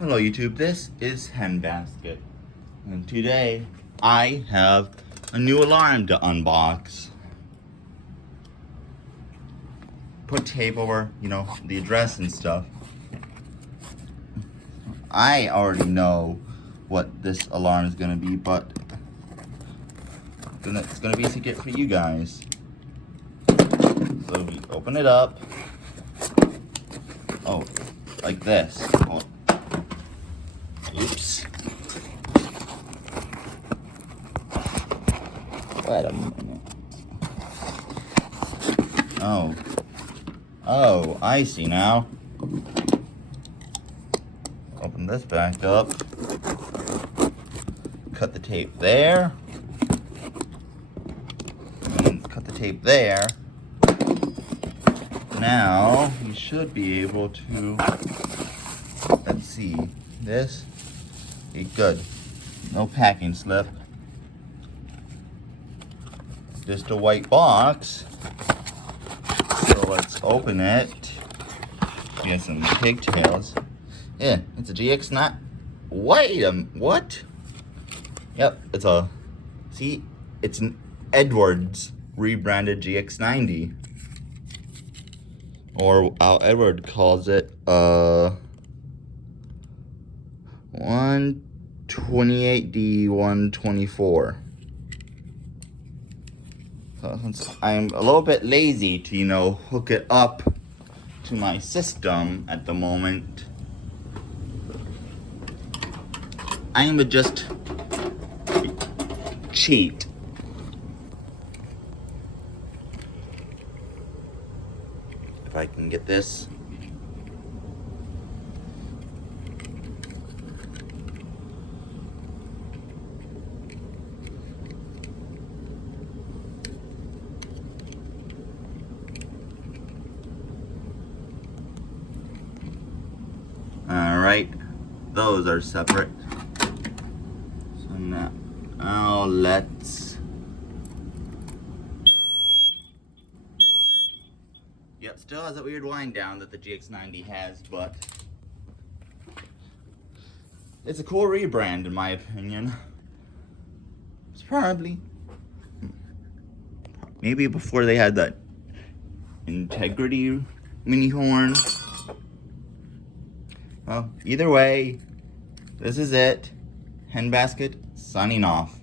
Hello YouTube, this is Henbasket, and today I have a new alarm to unbox. Put tape over, the address and stuff. I already know what this alarm is gonna be, but it's gonna be a secret for you guys. So we open it up. Oh, like this. Oh. Oops. Wait a minute. Oh, I see now. Open this back up. Cut the tape there. And cut the tape there. Now, you should be able to, let's see, this. Okay, good. No packing slip. Just a white box. So let's open it. We have some pigtails. Yeah, it's a GX9. Wait a minute, what? Yep, it's an Edwards rebranded GX90. Or how Edward calls it, 128D124. So since I'm a little bit lazy to, hook it up to my system at the moment, I'm just cheat. If I can get this. Alright, those are separate. So now let's... Yep, still has that weird wind down that the GX90 has, but it's a cool rebrand in my opinion. It's probably, maybe before they had that Integrity mini horn. Well, either way, this is it. Henbasket signing off.